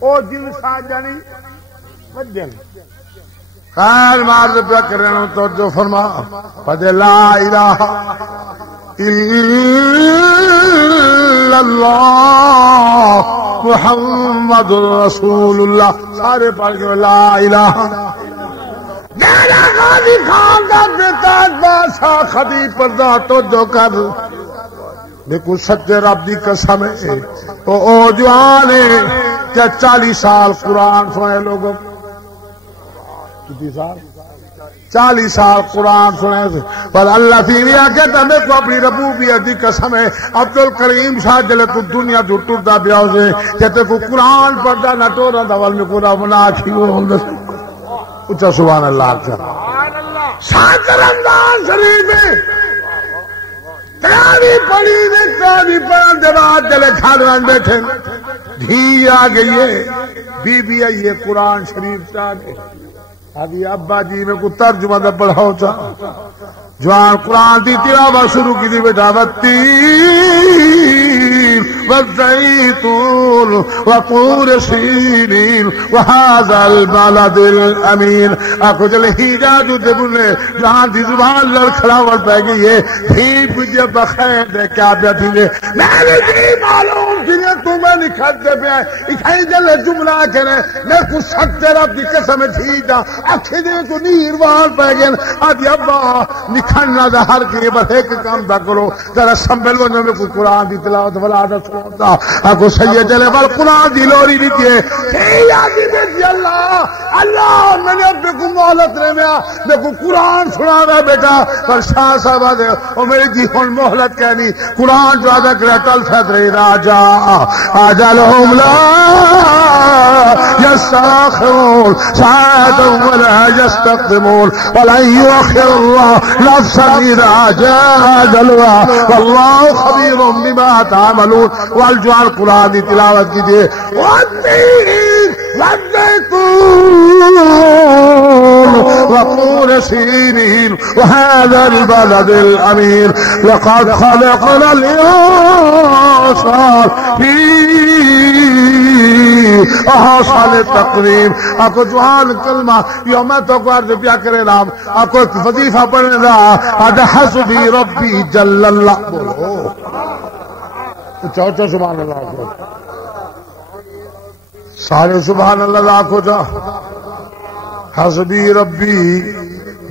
او جن سا جانی وجن خیر مارد پہ کرنے تو جو فرما پدے لا الہ الا اللہ محمد رسول اللہ سارے پڑھ کے لا الہ میرا غازی خان کا بیٹا بادشاہ خدیب پردہ تو جو کر دیکھو سچے رب دی قسم ہے او جوان ہے کیا 40 سال قرآن سنے لوگوں کتنی سال 40 سال قرآن سنے پر اللہ فیریا کہتا میں کو اپنی ربوبیت دی قسم ہے عبد الکریم شاہ جلے تو دنیا جو ٹردا بیاو سے کہتے کو قرآن پڑھدا نہ ٹورا دول میں قرآن بنا کھی وہ اچھا سبحان اللہ سات رمضان شریف میں تراوی پڑھی نے تراوی پڑھن دے بعد جلے کھاڑوان بیٹھے دھی آ گئی ہے بی بی آئی ہے قرآن شریف چاہتے ابھی ابا جی میں کو ترجمہ دا پڑھاؤ چاہ جوان قرآن دی تلاوت شروع کی دی بیٹا والتین والزیتون وطور سینین وهذا البلد الامین آکو جلے ہی جادو دے بلے جہاں دی زبان لڑکھڑاوٹ پہ گئی ہے تھی پجھے بخیر دے کیا پیا تھی لے میں نے جی معلوم کنیا تمہیں نکھت دے پیا اکھائی جلے جملہ کرے میں کو سکتے رب دی قسم تھی جا اکھے دے کو نیروان پہ گئے آدھی ابا نکھڑنا دا ہر کی بس ایک کام دا کرو ذرا سنبھل وہ میں کو قرآن دی تلاوت ولادت سنتا آکو سید جلے بل قرآن دی لوری نہیں دیئے آدھی بیٹی اللہ میں نے اپنے کو محلت رہے میں کو قرآن سنا رہا بیٹا پر شاہ صاحب آدھے اور میری جی ہون محلت کہنی قرآن جو آدھا کرے تل فید رہی راجا آجالہم لا یستاخرون ساعتا ولا یستقدمون ولن یؤخر اللہ نفسا اذا جاء اجلها واللہ خبیر بما تعملون والجوال قرآن دی تلاوت کی دے والتین والزیتون وطور سینین وهذا البلد الامین لقد خلقنا الانسان فی احسن تقویم آپ کو جوان کلمہ یوم تو کو عرض پیا کرے نام آپ کو وظیفہ پڑھنے دا اد حسبی ربی جل اللہ بولو چوچو سبحان اللہ کو سارے سبحان اللہ کو جا حسبی ربی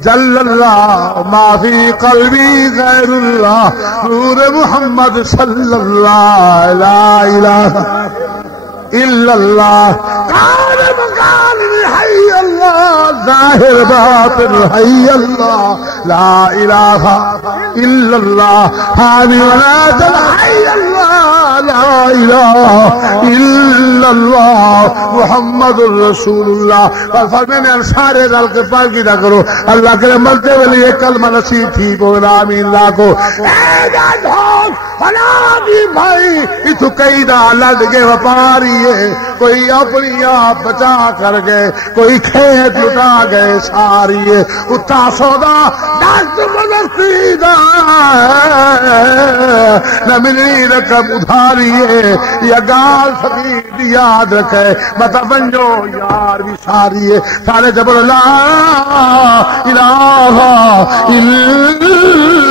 جل اللہ ما فی قلبی غیر اللہ نور محمد صلی اللہ لا الہ الا اللہ قال مقال حی اللہ ظاہر باطن حی اللہ لا الہ الا اللہ حامی ونازل حی اللہ لا الہ الا اللہ محمد الرسول اللہ فرمے میں انصار رل کے پال کی نہ کرو اللہ کے ملتے ولی یہ کلمہ نصیب تھی بولا آمین اللہ کو اے جادھوک فلا دی بھائی اتو کئی دا لڑ گے وپاری ہے کوئی اپنی آپ بچا کر گئے کوئی کھیت لٹا گئے ساری ہے اتا سودا دست مدستی دا نہ ملی رقم ادھاری ہے یا گال فقیر یاد رکھے بتا بنجو یار بھی ساری ہے سارے جبر لا الہ الا